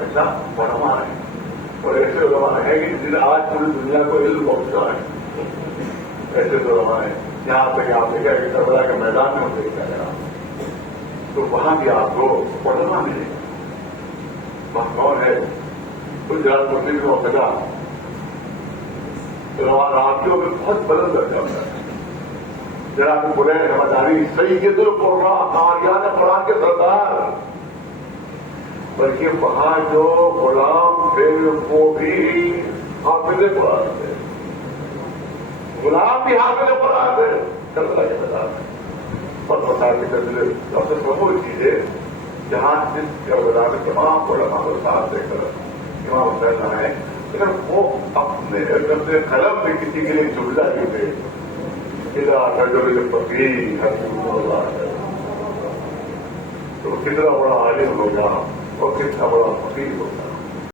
ہمیشہ علماء ہیں، اور ایسے علماء ہیں کہ جن آج پوری دنیا کو علم پہنچا ہے. ایسے علماء ہیں جہاں تک آپ دیکھا کہ کربلا کے میدان میں ہوتے دیکھا گیا تو وہاں بھی آپ کو علماء ملے گا. وہاں کون ہے؟ کچھ جات مسلم میں ہو سکا راتوں میں بہت بلند درجہ ہوتا ہے. جناب بولے رمضانی سید القرآن آریان قرآن کے سردار، بلکہ وہاں جو غلام تھے وہ بھی حافظ قرآن تھے، غلام بھی حافظ قرآن تھے. کربلا کے میدان میں اور بتا کے قبیلے سب سے وہ چیز ہے جہاں جس کربلا میں تمام علماء کو ساتھ دے کر امام حسین ہے، لیکن وہ اپنے قلم میں کسی کے لیے جملہ نہیں تھے. فقیر تو کتنا بڑا عالم ہوگا اور کتنا بڑا فقیر ہوگا.